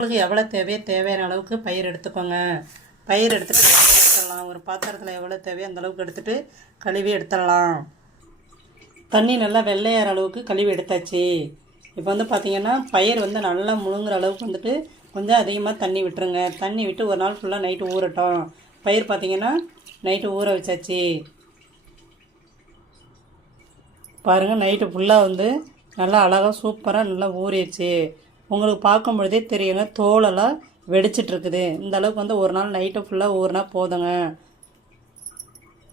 உங்களுக்கு எவ்வளோ தேவையோ தேவையான அளவுக்கு பயிர் எடுத்துக்கோங்க. பயிர் எடுத்துகிட்டு எடுத்துடலாம். ஒரு பாத்திரத்தில் எவ்வளோ தேவையோ அந்தளவுக்கு எடுத்துகிட்டு கழுவி எடுத்துடலாம். தண்ணி நல்லா வெள்ளையாற அளவுக்கு கழுவி எடுத்தாச்சு. இப்போ வந்து பார்த்திங்கன்னா பயிர் வந்து நல்லா முழுங்குற அளவுக்கு வந்துட்டு கொஞ்சம் அதிகமாக தண்ணி விட்டுருங்க. தண்ணி விட்டு ஒரு நாள் ஃபுல்லாக நைட்டு ஊறட்டும். பயிர் பார்த்திங்கன்னா நைட்டு ஊற வச்சாச்சு. பாருங்கள், நைட்டு ஃபுல்லாக வந்து நல்லா அழகாக சூப்பராக நல்லா ஊறிடுச்சு. உங்களுக்கு பார்க்கும் பொழுதே தெரியுங்க, தோலெல்லாம் வெடிச்சிட்ருக்குது. இந்த அளவுக்கு வந்து ஒரு நாள் நைட்டு ஃபுல்லாக ஊறினா போதுங்க.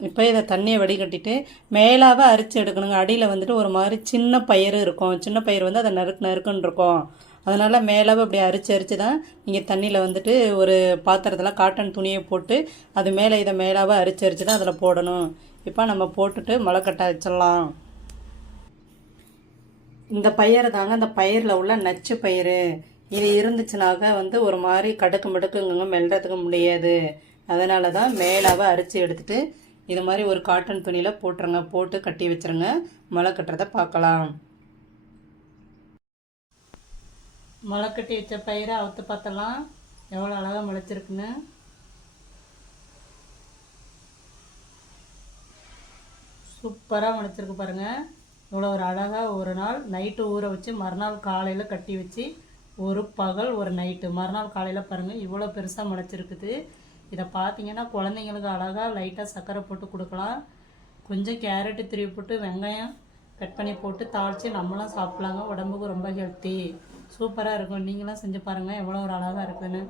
இப்போ இதை தண்ணியை வடிகட்டிட்டு மேலாக அரிச்சு எடுக்கணுங்க. அடியில் வந்துட்டு ஒரு மாதிரி சின்ன பயிர் இருக்கும். சின்ன பயிர் வந்து அதை நறுக்குன்னு இருக்கும். அதனால் மேலாக அப்படி அரிச்சு தான் நீங்கள் தண்ணியில் வந்துட்டு ஒரு பாத்திரத்தில் காட்டன் துணியை போட்டு அது மேலே இதை மேலாக அரிச்சு தான் அதில் போடணும். இப்போ நம்ம போட்டுட்டு முளைக்கட்ட வச்சிடலாம். இந்த பயிர் தாங்க, இந்த பயிரில் உள்ள நச்சு பயிர். இது இருந்துச்சுனாக்க வந்து ஒரு மாதிரி கடுக்கு மடுக்குங்க, மெல்றதுக்கு முடியாது. அதனால தான் மேலாக அரிச்சு எடுத்துகிட்டு இது மாதிரி ஒரு காட்டன் துணியில் போட்டுருங்க. போட்டு கட்டி வச்சுருங்க. முளை கட்டுறதை பார்க்கலாம். முளை கட்டி வச்ச பயிரை அவுத்து பார்த்தலாம் எவ்வளோ அழகாக முளைச்சிருக்குன்னு. சூப்பராக முளைச்சிருக்கு பாருங்கள். இவ்வளோ ஒரு அழகாக ஒரு நாள் நைட்டு ஊற வச்சு மறுநாள் காலையில் கட்டி வச்சு ஒரு பகல் ஒரு நைட்டு மறுநாள் காலையில் பாருங்கள் இவ்வளோ பெருசாக முளைச்சிருக்குது. இதை பார்த்தீங்கன்னா குழந்தைங்களுக்கு அழகாக லைட்டாக சர்க்கரை போட்டு கொடுக்கலாம். கொஞ்சம் கேரட்டு திருவி போட்டு வெங்காயம் கட் பண்ணி போட்டு தாளித்து நம்மளாம் சாப்பிட்லாங்க. உடம்புக்கு ரொம்ப ஹெல்த்தி, சூப்பராக இருக்கும். நீங்களாம் செஞ்சு பாருங்கள் எவ்வளோ ஒரு அழகாக இருக்குதுன்னு.